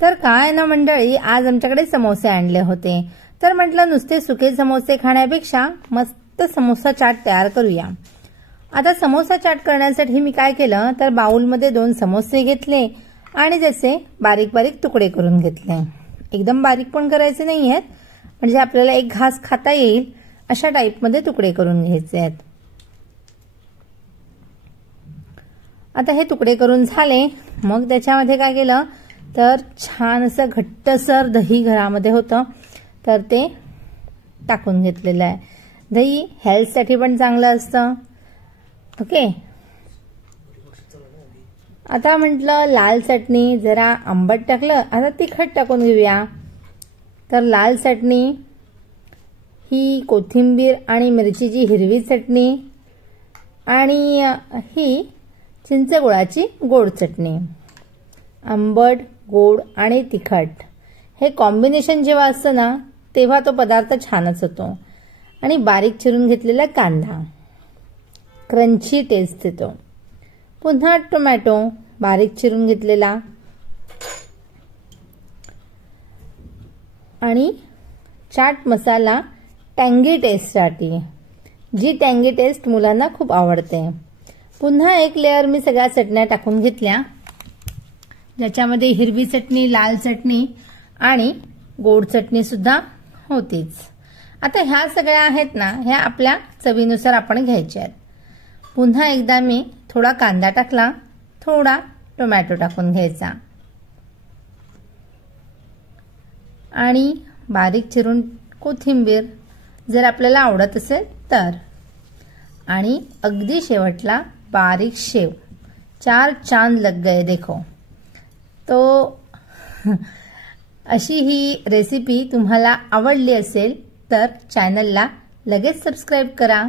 तर काय ना मंडळी, आज आमच्याकडे समोसे आणले होते. तर म्हटलं नुसते सुके समोसे खाण्यापेक्षा मस्त समोसा चाट तयार करूया. आता समोसा चाट करण्यासाठी मी काय केलं तर बाउलमध्ये 2 समोसे घेतले आणि जसे बारीक बारीक तुकडे करून घेतले. एकदम बारीक पण करायचे नाहीयेत, म्हणजे आपल्याला एक घास खाता येईल अशा टाइपमध्ये तुकडे करून घ्यायचे आहेत. आता हे तुकडे करून झाले, मग त्याच्यामध्ये काय केलं तर छान असं घट्टसर दही घरामध्ये होतं तर ते टाकून घेतलेलं आहे. दही हेल्थसाठी पण चांगलं असतं. ओके, आता म्हटलं लाल चटणी, जरा आंबट टाकलं, आता तिखट टाकून घेऊया. तर लाल चटणी ही कोथिंबीर आणि मिरचीची हिरवी चटणी आणि ही चिंचगुळाची गोड चटणी. आंबट, गोड आणि तिखट हे कॉम्बिनेशन जेव्हा असतं ना तेव्हा तो पदार्थ छानच होतो. आणि बारीक चिरून घेतलेला कांदा क्रंची टेस्ट देतो. पुन्हा टोमॅटो बारीक चिरून घेतलेला आणि चाट मसाला टँगी टेस्टसाठी, जी टँगी टेस्ट मुलांना खूप आवडते. पुन्हा एक लेअर मी सगळ्या चटण्या टाकून घेतल्या, ज्याच्यामध्ये हिरवी चटणी, लाल चटणी आणि गोड चटणी सुद्धा होतीच. आता ह्या सगळ्या आहेत ना, ह्या आपल्या चवीनुसार आपण घ्यायच्या आहेत. पुन्हा एकदा मी थोडा कांदा टाकला, थोडा टोमॅटो टाकून घ्यायचा आणि बारीक चिरून कोथिंबीर जर आपल्याला आवडत असेल तर, आणि अगदी शेवटला बारीक शेव. 4 चांद लग गए देखो. तो अशी ही रेसिपी तुम्हाला आवडली असेल तर चॅनलला लगेच सबस्क्राईब करा.